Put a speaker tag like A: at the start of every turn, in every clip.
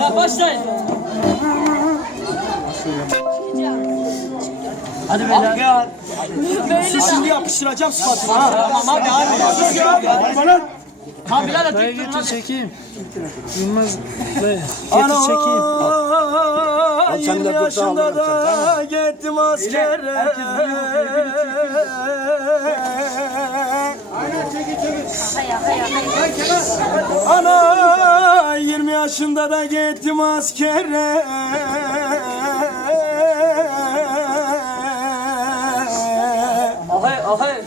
A: Ya başlayın. Hadi beyler.
B: Şimdi yapıştıracağım sıfatını ha.
A: Tamam hadi hadi.
B: Bana
A: Ha birader
C: Dayı
A: tek durun hadi.
C: çekeyim. Yılmaz dayı getir
B: Ana
C: çekeyim.
B: sen 20 yaşında da gittim askere. Ana 20 yaşında da gittim askere.
A: Ahay ahay.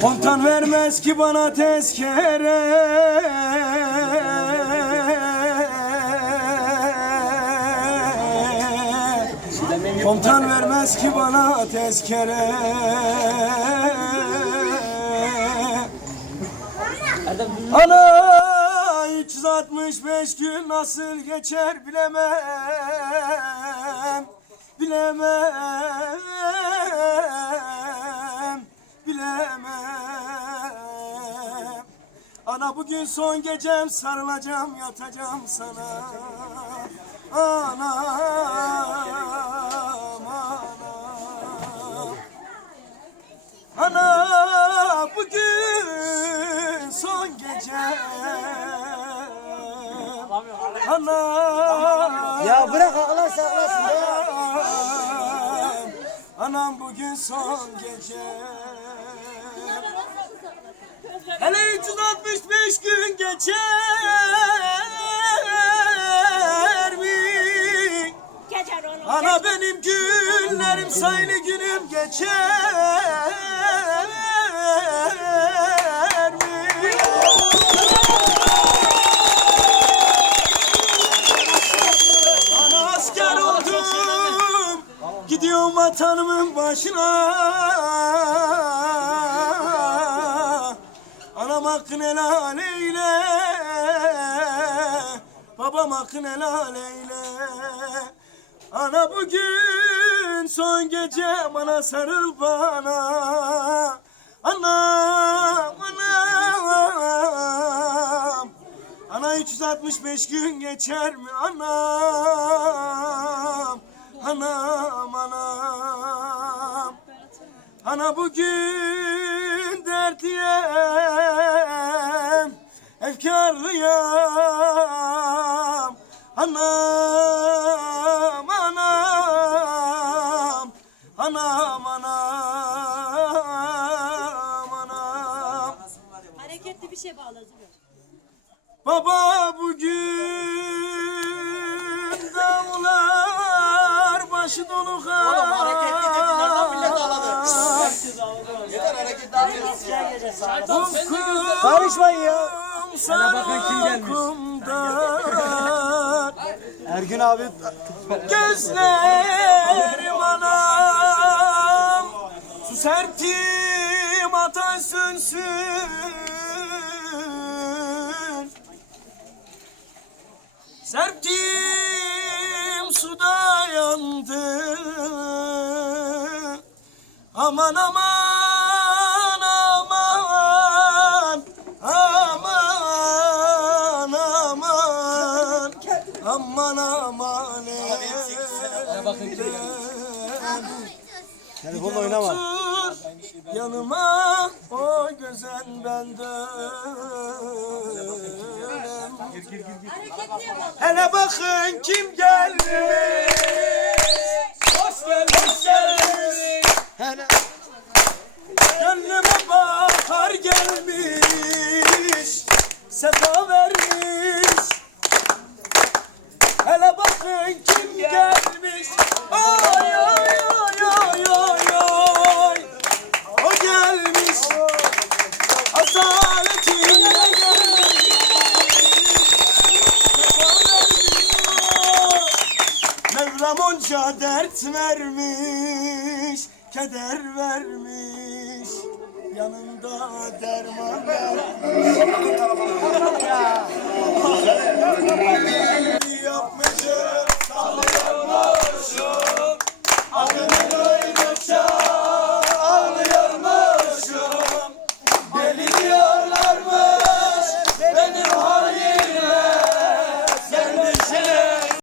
B: Komutan vermez ki bana tezkere Komutan vermez ki bana tezkere Ana 365 gün nasıl geçer bilemem. Bilemem. Bilemem. Ana bugün son gecem sarılacağım yatacağım sana. Anam anam Ana bugün son gece Ana
D: Ya bırak ağlarsa ağlasın be.
B: Anam bugün son gece Hele 365 gün geçer mi?
E: Geçer onu.
B: Ana benim günlerim sayılı günüm geçer Gidiyorum vatanımın başına. Anam hakkın helal eyle. Babam hakkın helal eyle. Ana bugün son gece bana sarıl bana. Anam anam. Ana 365 gün geçer mi anam Anam anam. Ana bugün dertliyem Efkarlıyım Anam anam. Anam anam anam.
E: Hareketli bir şey bağladı.
B: Baba bugün
D: Karışmayın ya.
B: Sana bakın kim gelmiş.
D: Ergün abi
B: Gözlerim anam Su serptim atan sönsün Serptim suda yandı Aman aman Aman aman
D: telefonla oynama.
B: Yanıma o gözen benden Hele bakın kim gelmiş Hoş geldin hoş geldin. Gönlüme bahar gelmiş. Sefa vermiş Hele bakın kim gelmiş. Oy oy oy oy oy oy O gelmiş. Asaletinle gelmiş. Mevlam onca dert vermiş Keder vermiş. Yanında derman vermiş